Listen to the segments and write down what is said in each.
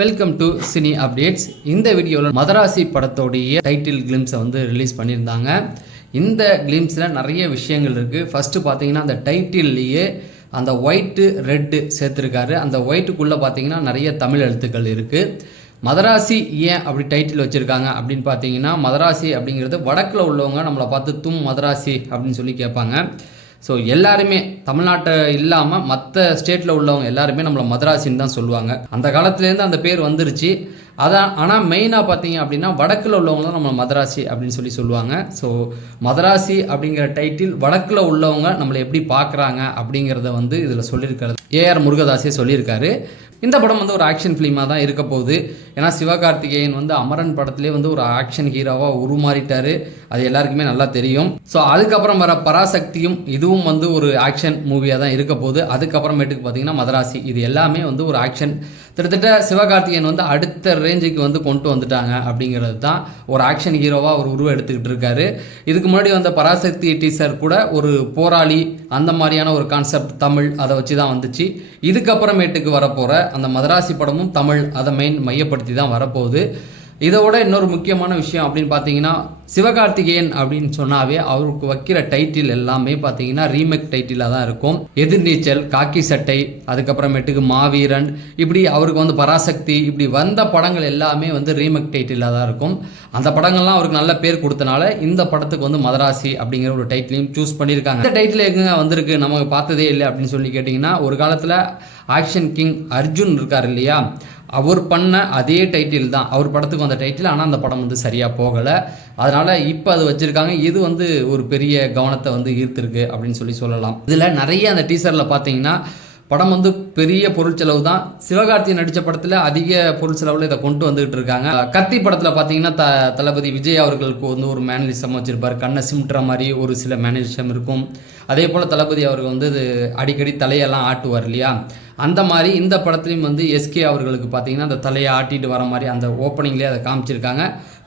Welcome to cine updates இந்த வீடியோவில் மதராசி படத்தோடைய டைட்டில் கிளிம்ஸை வந்து ரிலீஸ் பண்ணியிருந்தாங்க. இந்த கிளிம்ஸில் நிறைய விஷயங்கள் இருக்குது ஃபஸ்ட்டு பார்த்தீங்கன்னா அந்த டைட்டில்லையே அந்த ஒயிட்டு ரெட்டு சேர்த்துருக்காரு. அந்த ஒயிட்டுக்குள்ளே பார்த்தீங்கன்னா நிறைய தமிழ் எழுத்துக்கள் இருக்குது மதராசி ஏன் அப்படி டைட்டில் வச்சுருக்காங்க அப்படின்னு பார்த்தீங்கன்னா மதராசி அப்படிங்கிறது வடக்கில் உள்ளவங்க நம்மளை பார்த்து தும் மதராசி அப்படின்னு சொல்லி கேட்பாங்க. ஸோ எல்லாருமே தமிழ்நாட்டை இல்லாமல் மற்ற ஸ்டேட்டில் உள்ளவங்க எல்லாருமே நம்மளை மதராசின்னு தான் சொல்லுவாங்க. அந்த காலத்துலேருந்து அந்த பேர் வந்துருச்சு. அதான் ஆனால் மெயினாக பார்த்தீங்க அப்படின்னா வடக்கில் உள்ளவங்க தான் நம்மளை மதராசி அப்படின்னு சொல்லி சொல்லுவாங்க. ஸோ மதராசி அப்படிங்கிற டைட்டில் வடக்கில் உள்ளவங்க நம்மளை எப்படி பார்க்குறாங்க அப்படிங்கிறத வந்து இதில் சொல்லியிருக்கிறது. ஏஆர் முருகதாஸே சொல்லியிருக்காரு. இந்த படம் வந்து ஒரு ஆக்ஷன் ஃபிலிமாக தான் இருக்க போகுது. ஏன்னா சிவகார்த்திகேயன் வந்து அமரன் படத்திலே வந்து ஒரு ஆக்ஷன் ஹீரோவாக உருமாறிட்டார். அது எல்லாருக்குமே நல்லா தெரியும். ஸோ அதுக்கப்புறம் வர பராசக்தியும் இதுவும் வந்து ஒரு ஆக்ஷன் மூவியாக தான் இருக்க போகுது. அதுக்கப்புறமேட்டுக்கு பார்த்தீங்கன்னா மதராசி இது எல்லாமே வந்து ஒரு ஆக்ஷன் கிட்டத்தட்ட சிவகார்த்திகேயன் வந்து அடுத்த ரேஞ்சுக்கு வந்து கொண்டு வந்துட்டாங்க அப்படிங்கிறது தான் ஒரு ஆக்ஷன் ஹீரோவாக ஒரு உருவம் எடுத்துக்கிட்டு இருக்காரு. இதுக்கு முன்னாடி வந்த பராசக்தி டீசர் கூட ஒரு போராளி அந்த மாதிரியான ஒரு கான்செப்ட் தமிழ் அதை வச்சு தான் வந்துச்சு. இதுக்கப்புறமேட்டுக்கு வரப்போகிற அந்த மதராசி படமும் தமிழ் அதை மெயின் மையப்படுத்தி தான் வரப்போகுது. இதோட இன்னொரு முக்கியமான விஷயம் அப்படின்னு பார்த்தீங்கன்னா சிவகார்த்திகேயன் அப்படின்னு சொன்னாவே அவருக்கு வைக்கிற டைட்டில் எல்லாமே பார்த்தீங்கன்னா ரீமேக் டைட்டிலாக தான் இருக்கும். எதிர்நீச்சல் காக்கி சட்டை அதுக்கப்புறமேட்டுக்கு மாவீரன் இப்படி அவருக்கு வந்து பராசக்தி இப்படி வந்த படங்கள் எல்லாமே வந்து ரீமேக் டைட்டிலாக தான் இருக்கும். அந்த படங்கள்லாம் அவருக்கு நல்ல பேர் கொடுத்தனால இந்த படத்துக்கு வந்து மதராசி அப்படிங்கிற ஒரு டைட்டிலையும் சூஸ் பண்ணியிருக்காங்க. இந்த டைட்டில் எங்க வந்திருக்கு? நமக்கு பார்த்ததே இல்லை அப்படின்னு சொல்லி கேட்டிங்கன்னா ஒரு காலத்தில் ஆக்ஷன் கிங் அர்ஜுன் இருக்கார் இல்லையா? அவர் பண்ண அதே டைட்டில் தான். அவர் படத்துக்கு வந்த டைட்டில் ஆனால் அந்த படம் வந்து சரியாக போகலை. அதனால் இப்போ அது வச்சுருக்காங்க. இது வந்து ஒரு பெரிய கவனத்தை வந்து ஈர்த்திருக்கு அப்படின்னு சொல்லி சொல்லலாம். இதில் நிறைய அந்த டீசரில் பார்த்தீங்கன்னா படம் வந்து பெரிய பொருள் செலவு தான். சிவகார்த்தி நடித்த படத்தில் அதிக பொருள் செலவில் இதை கொண்டு வந்துகிட்டு இருக்காங்க. கத்தி படத்தில் பார்த்தீங்கன்னா த தளபதி விஜய் அவர்களுக்கு வந்து ஒரு மேனலிசம் வச்சுருப்பார். கண்ணை சிமிட்டுற மாதிரி ஒரு சில மேனலிசம் இருக்கும். அதே போல் தளபதி அவர்கள் வந்து அடிக்கடி தலையெல்லாம் ஆட்டுவார் இல்லையா? அந்த மாதிரி இந்த படத்துலையும் வந்து எஸ்கே அவர்களுக்கு பார்த்தீங்கன்னா அந்த தலையை ஆட்டிட்டு வர மாதிரி அந்த ஓப்பனிங்லேயே அதை காமிச்சிருக்காங்க.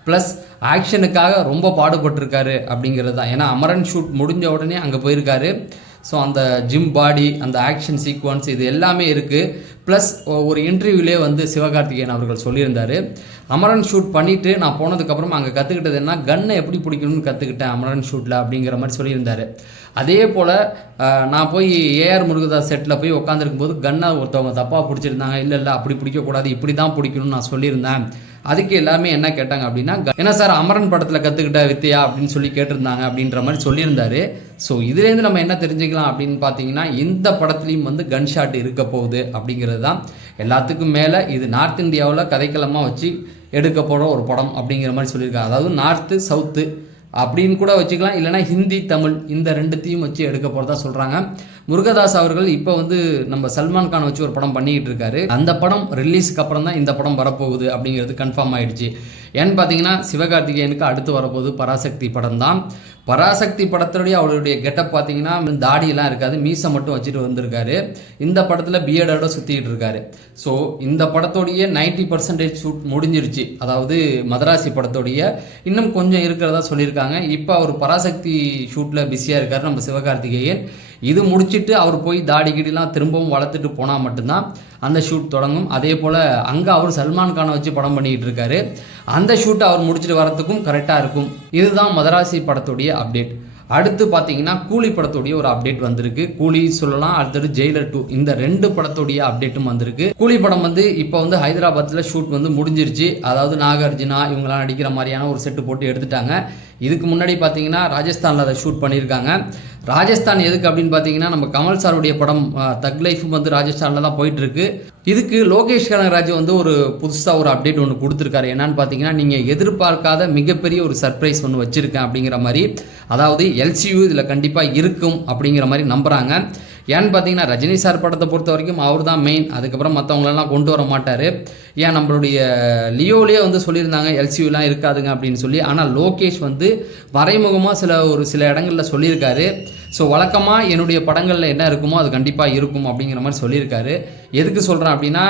ப்ளஸ் ஆக்ஷனுக்காக ரொம்ப பாடுபட்டிருக்காரு அப்படிங்கிறது தான். ஏன்னா அமரன் ஷூட் முடிஞ்ச உடனே அங்கே போயிருக்காரு. ஸோ அந்த ஜிம் பாடி அந்த ஆக்ஷன் சீக்வன்ஸ் இது எல்லாமே இருக்குது ப்ளஸ் ஒரு இன்டர்வியூலே வந்து சிவகார்த்திகேயன் அவர்கள் சொல்லியிருந்தார். அமரன் ஷூட் பண்ணிவிட்டு நான் போனதுக்கப்புறம் அங்கே கற்றுக்கிட்டது என்ன? கன்னை எப்படி பிடிக்கணும்னு கற்றுக்கிட்டேன் அமரன் ஷூட்டில் அப்படிங்கிற மாதிரி சொல்லியிருந்தார். அதே போல் நான் போய் ஏஆர் முருகதாஸ் செட்டில் போய் உட்காந்துருக்கும் போது கன்னை ஒருத்தவங்க தப்பாக பிடிச்சிருந்தாங்க. இல்லை இல்லை அப்படி பிடிக்கக்கூடாது இப்படி தான் பிடிக்கணும்னு நான் சொல்லியிருந்தேன். அதுக்கு எல்லாமே என்ன கேட்டாங்க அப்படின்னா என்ன சார் அமரன் படத்தில் கற்றுக்கிட்ட வித்தியா? அப்படின்னு சொல்லி கேட்டிருந்தாங்க அப்படின்ற மாதிரி சொல்லியிருந்தாரு. ஸோ இதுலேருந்து நம்ம என்ன தெரிஞ்சுக்கலாம் அப்படின்னு பார்த்தீங்கன்னா இந்த படத்துலையும் வந்து கன் ஷாட் இருக்க போகுது அப்படிங்கிறது தான். எல்லாத்துக்கும் மேலே இது நார்த் இந்தியாவில் கதைக்களமாக வச்சு எடுக்க போகிற ஒரு படம் அப்படிங்கிற மாதிரி சொல்லியிருக்காங்க. அதாவது நார்த்து சவுத்து அப்படின்னு கூட வச்சுக்கலாம். இல்லைனா ஹிந்தி தமிழ் இந்த ரெண்டுத்தையும் வச்சு எடுக்க போகிறதா சொல்கிறாங்க முருகதாஸ் அவர்கள் இப்போ வந்து நம்ம சல்மான் கான் வச்சு ஒரு படம் பண்ணிக்கிட்டு இருக்காரு. அந்த படம் ரிலீஸ்க்கு அப்புறம் தான் இந்த படம் வரப்போகுது அப்படிங்கிறது கன்ஃபார்ம் ஆயிடுச்சு. ஏன்னு பார்த்தீங்கன்னா சிவகார்த்திகேயனுக்கு அடுத்து வரப்போது பராசக்தி படம் தான். பராசக்தி படத்தினுடைய அவருடைய கெட்டப் பார்த்தீங்கன்னா தாடியெல்லாம் இருக்காது. மீசை மட்டும் வச்சுட்டு வந்திருக்காரு. இந்த படத்தில் பிஎடோட சுற்றிக்கிட்டு இருக்காரு. ஸோ இந்த படத்தோடைய நைன்டி பர்சன்டேஜ் ஷூட் முடிஞ்சிருச்சு. அதாவது மதராசி படத்தோடைய. இன்னும் கொஞ்சம் இருக்கிறதா சொல்லியிருக்காங்க. இப்போ அவர் பராசக்தி ஷூட்டில் பிஸியாக இருக்கார் நம்ம சிவகார்த்திகேயன். இது முடிச்சுட்டு அவர் போய் தாடி கிடிலாம் திரும்பவும் வளர்த்துட்டு போனால் மட்டும்தான் அந்த ஷூட் தொடங்கும். அதே போல் அங்கே அவர் சல்மான் கானை வச்சு படம் பண்ணிக்கிட்டு இருக்காரு. அந்த ஷூட்டை அவர் முடிச்சுட்டு வரத்துக்கும் கரெக்டாக இருக்கும். இதுதான் மதராசி படத்துடைய அப்டேட் அடுத்து பார்த்தீங்கன்னா கூலி படத்துடைய ஒரு அப்டேட் வந்திருக்கு. கூலி சொல்லலாம் அடுத்தது ஜெயிலர் டூ இந்த ரெண்டு படத்துடைய அப்டேட்டும் வந்திருக்கு. கூலி படம் வந்து இப்போ வந்து ஹைதராபாத்தில் ஷூட் வந்து முடிஞ்சிருச்சு. அதாவது நாகார்ஜுனா இவங்களாம் நடிக்கிற மாதிரியான ஒரு செட்டு போட்டு எடுத்துட்டாங்க. இதுக்கு முன்னாடி பார்த்தீங்கன்னா ராஜஸ்தானில் அதை ஷூட் பண்ணியிருக்காங்க. ராஜஸ்தான் எதுக்கு அப்படின்னு பார்த்தீங்கன்னா நம்ம கமல் சாருடைய படம் தக் லைஃபும் வந்து ராஜஸ்தானில் தான் போயிட்டுருக்கு. இதுக்கு லோகேஷ் கனகராஜ் வந்து ஒரு புதுசாக ஒரு அப்டேட் ஒன்று கொடுத்துருக்காரு. என்னன்னு பார்த்தீங்கன்னா நீங்கள் எதிர்பார்க்காத மிகப்பெரிய ஒரு சர்ப்ரைஸ் ஒன்று வச்சுருக்கேன் அப்படிங்கிற மாதிரி. அதாவது எல்சியூ இதில் கண்டிப்பாக இருக்கும் அப்படிங்கிற மாதிரி நம்புகிறாங்க ஏன்னு பார்த்தீங்கன்னா ரஜினி சார் படத்தை பொறுத்த வரைக்கும் அவர் தான் மெயின் அதுக்கப்புறம் மற்றவங்களெல்லாம் கொண்டு வர மாட்டார். ஏன் நம்மளுடைய லியோலேயே வந்து சொல்லியிருந்தாங்க எல்சியூலாம் இருக்காதுங்க அப்படின்னு சொல்லி. ஆனால் லோகேஷ் வந்து மறைமுகமாக சில ஒரு சில இடங்களில் சொல்லியிருக்காரு. ஸோ வழக்கமாக என்னுடைய படங்களில் என்ன இருக்குமோ அது கண்டிப்பாக இருக்கும் அப்படிங்கிற மாதிரி சொல்லியிருக்காரு. எதுக்கு சொல்கிறேன் அப்படின்னா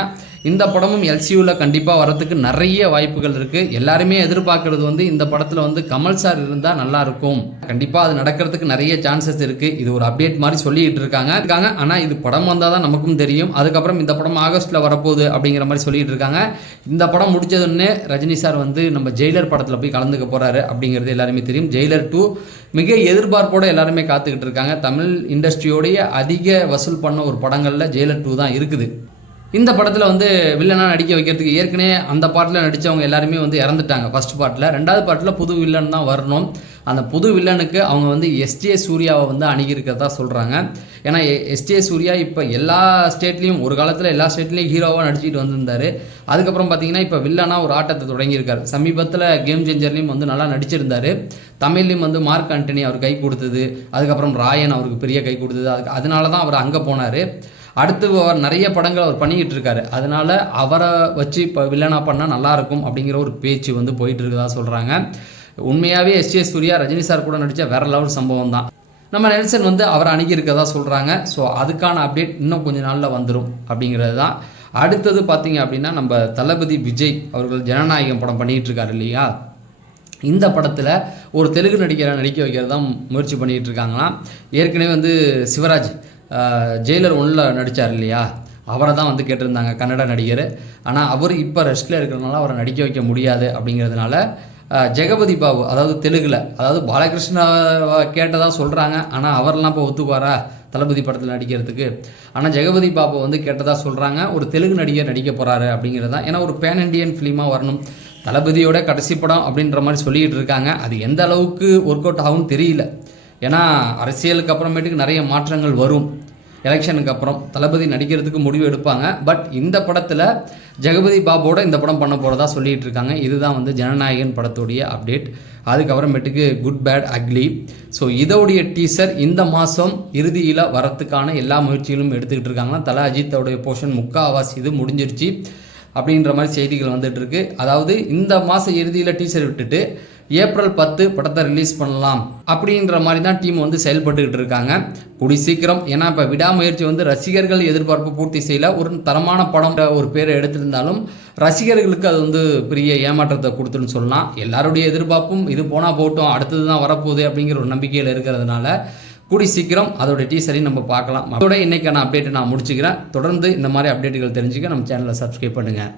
இந்த படமும் எல்சியூவில் கண்டிப்பாக வரத்துக்கு நிறைய வாய்ப்புகள் இருக்குது எல்லாருமே எதிர்பார்க்கறது வந்து இந்த படத்தில் வந்து கமல் சார் இருந்தால் நல்லாயிருக்கும் கண்டிப்பாக அது நடக்கிறதுக்கு நிறைய சான்சஸ் இருக்குது இது ஒரு அப்டேட் மாதிரி சொல்லிட்டு இருக்காங்க. இருக்காங்க. ஆனால் இது படம் வந்தால் தான் நமக்கும் தெரியும். அதுக்கப்புறம் இந்த படம் ஆகஸ்ட்டில் வரப்போகுது அப்படிங்கிற மாதிரி சொல்லிட்டு இருக்காங்க. இந்த படம் முடிச்சதுன்னே ரஜினி சார் வந்து நம்ம ஜெயிலர் படத்தில் போய் கலந்துக்க போகிறாரு அப்படிங்கிறது எல்லாருமே தெரியும். ஜெயிலர் டூ மிக எதிர்பார்ப்போடு எல்லாருமே காத்துக்கிட்டு இருக்காங்க. தமிழ் இண்டஸ்ட்ரியோடைய அதிக வசூல் பண்ண ஒரு படங்களில் ஜெயிலர் டூ தான் இருக்குது. இந்த படத்தில் வந்து வில்லனாக நடிக்க வைக்கிறதுக்கு ஏற்கனவே அந்த பாட்டில் நடித்தவங்க எல்லாருமே வந்து இறந்துட்டாங்க. ஃபர்ஸ்ட் பாட்டில். ரெண்டாவது பாட்டில் புது வில்லன் தான் வரணும். அந்த புது வில்லனுக்கு அவங்க வந்து எஸ்டிஏ சூர்யாவை வந்து அணுகியிருக்கிறதா சொல்கிறாங்க ஏன்னா எஸ்டிஏ சூர்யா இப்போ எல்லா ஸ்டேட்லேயும் ஒரு காலத்தில் எல்லா ஸ்டேட்லேயும் ஹீரோவாக நடிச்சிட்டு வந்திருந்தார். அதுக்கப்புறம் பார்த்தீங்கன்னா இப்போ வில்லனாக ஒரு ஆட்டத்தை தொடங்கியிருக்காரு. சமீபத்தில் கேம் சேஞ்சர்லேயும் வந்து நல்லா நடிச்சிருந்தார். தமிழ்லையும் வந்து மார்க் ஆண்டனி அவர் கை கொடுத்தது. அதுக்கப்புறம் ராயன் அவருக்கு பெரிய கை கொடுத்தது. அதுக்கு அதனால தான் அவர் அங்கே போனார். அடுத்து அவர் நிறைய படங்கள் அவர் பண்ணிக்கிட்டு இருக்காரு. அதனால அவரை வச்சு இப்போ வில்லனா பண்ணால் நல்லாயிருக்கும் அப்படிங்கிற ஒரு பேச்சு வந்து போயிட்டு இருக்கதா சொல்கிறாங்க உண்மையாகவே எஸ் சூர்யா ரஜினி சார் கூட நடித்த வேற லெவல் சம்பவம் தான். நம்ம நெல்சன் வந்து அவரை அணுகியிருக்கதா சொல்கிறாங்க ஸோ அதுக்கான அப்டேட் இன்னும் கொஞ்ச நாளில் வந்துடும் அப்படிங்கிறது தான். அடுத்தது பார்த்தீங்க அப்படின்னா நம்ம தளபதி விஜய் அவர்கள் ஜனநாயகம் படம் பண்ணிகிட்டு இருக்காரு இல்லையா? இந்த படத்தில் ஒரு தெலுங்கு நடிகரை நடிக்க வைக்கிறது தான் முயற்சி பண்ணிகிட்டு இருக்காங்களாம். ஏற்கனவே வந்து சிவராஜ் ஜெயிலர் ஒன்றில் நடித்தார் இல்லையா? அவரை தான் வந்து கேட்டிருந்தாங்க கன்னட நடிகர். ஆனால் அவர் இப்போ ரெஸ்ட்டில் இருக்கிறதுனால அவரை நடிக்க வைக்க முடியாது அப்படிங்கிறதுனால ஜெகபதி பாபு அதாவது தெலுங்கில் அதாவது பாலகிருஷ்ணா கேட்டதாக சொல்கிறாங்க ஆனால் அவரெல்லாம் இப்போ ஒத்துக்குவாரா தளபதி படத்தில் நடிக்கிறதுக்கு? ஆனால் ஜெகபதி பாபு வந்து கேட்டதாக சொல்கிறாங்க ஒரு தெலுங்கு நடிகர் நடிக்க போகிறாரு அப்படிங்கிறது தான். ஏன்னா ஒரு பேன் இண்டியன் ஃபிலிமாக வரணும். தளபதியோட கடைசி படம் அப்படின்ற மாதிரி சொல்லிக்கிட்டு இருக்காங்க. அது எந்த அளவுக்கு ஒர்க் அவுட் ஆகும்னு தெரியல. ஏன்னா அரசியலுக்கு அப்புறமேட்டுக்கு நிறைய மாற்றங்கள் வரும். எலெக்ஷனுக்கு அப்புறம் தளபதி நடிக்கிறதுக்கு முடிவு எடுப்பாங்க. பட் இந்த படத்தில் ஜெகபதி பாபோட இந்த படம் பண்ண போகிறதா சொல்லிகிட்டு இருக்காங்க. இதுதான் வந்து ஜனநாயகன் படத்துடைய அப்டேட் அதுக்கப்புறமேட்டுக்கு குட் பேட் அக்லி ஸோ இதோடைய டீசர் இந்த மாதம் இறுதியில் வரத்துக்கான எல்லா முயற்சிகளும் எடுத்துக்கிட்டு இருக்காங்க தலை அஜித்தோடைய போர்ஷன் முக்காவாசி இது முடிஞ்சிருச்சு. அப்படின்ற மாதிரி செய்திகள் வந்துட்டு இருக்கு. அதாவது இந்த மாத இறுதியில் டீசர் விட்டுட்டு ஏப்ரல் பத்து படத்தை ரிலீஸ் பண்ணலாம் அப்படின்ற மாதிரி தான் டீம் வந்து செயல்பட்டுக்கிட்டு இருக்காங்க. கூடி சீக்கிரம் ஏன்னா இப்போ விடாமுயற்சி வந்து ரசிகர்கள் எதிர்பார்ப்பு பூர்த்தி செய்யல. ஒரு தரமான படம் ஒரு பேரை எடுத்திருந்தாலும் ரசிகர்களுக்கு அது வந்து பெரிய ஏமாற்றத்தை கொடுத்துன்னு சொல்லலாம். எல்லாருடைய எதிர்பார்ப்பும் இது போனால் போட்டோம் அடுத்தது தான் வரப்போகுது அப்படிங்கிற ஒரு நம்பிக்கையில் இருக்கிறதுனால கூடி சீக்கிரம் அதோட டீசரையும் நம்ம பார்க்கலாம். அதோட இன்றைக்கான அப்டேட்டை நான் முடிச்சுக்கிறேன். தொடர்ந்து இந்த மாதிரி அப்டேட்டுகள் தெரிஞ்சுக்க நம்ம சேனலை சப்ஸ்கிரைப் பண்ணுங்கள்